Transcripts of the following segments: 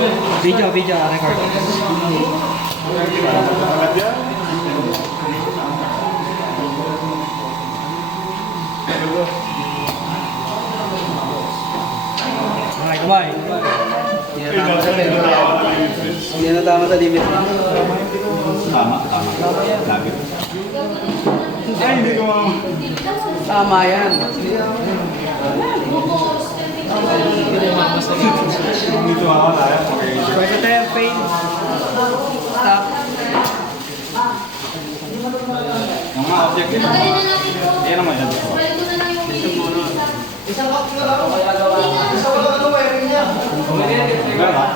Video, record. Okay, kumay. Hindi na tama sa limit. Tama. Lagi. Ay, hindi ko Tama yan. dito ako tayo. Pwede tayo pain. Stop. Yung mga object yun. Yan naman yan. Meron ba?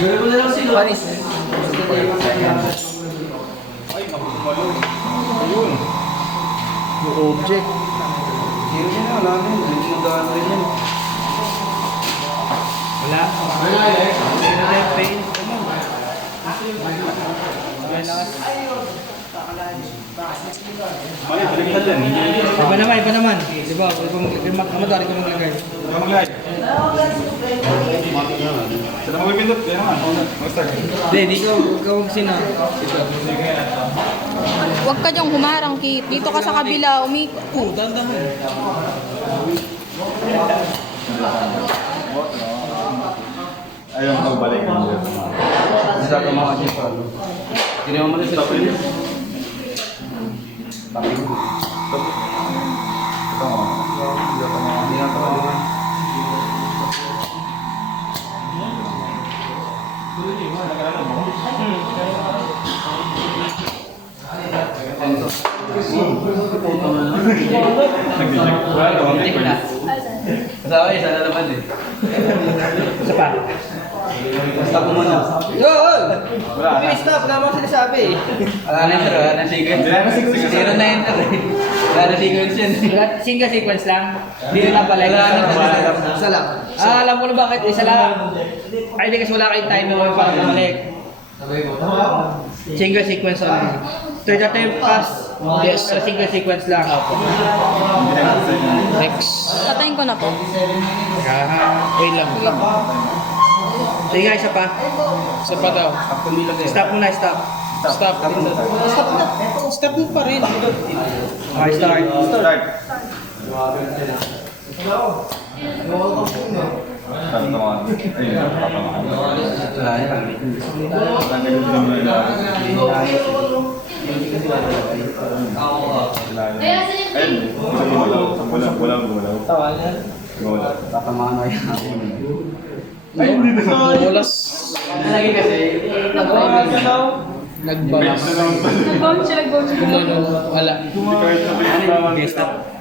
Gawin mo na lang sila. Panis. Ay, mabalo. Ayun. Yung object. Hero niya na, wala na yun. Nagdaan rin yan. Wala. Wala tayo pain. Mali, baliktad yan. Iba naman. Diba? Kamadari ko maglagay. Sila mag-live. Sila mag-pindot. Yan naman. Mag-start. Hindi, di ka huwag sina. Huwag ka diyang humarang, Kit. Dito ka sa kabila, umikot. Oo, dandahan. Ayaw magbalik. Isa ka mga kipa. Ginawa mo na sila. Stop yun. Kasama isa na naman eh. Isa pa. Stop mo muna. Yo! Wala na. Stop! Wala mo sinasabi. Wala na sir, wala na sequence. Zero na enter eh. Wala na sequence yan. Single sequence lang. Hindi na pala. Isa lang. Alam mo na bakit isa lang. Ay, hindi kasi wala kayong timer para bumalik. Single sequence only. Third attempt pass. Yes. Pero single sequence lang. Next. Patayin ko na po. Wait lang. Sige nga, isa pa. Isa pa daw. Stop muna, stop. Stop. Stop mo pa rin. Okay, start. Start. Tantaman. Ayun, tantaman. Wala yan. Tatamaan na yan. Bolas. Lagi kasi, Nagbalas. Nag-bounce siya. Gumano. Wala. Hindi kahit sabihin naman. stop.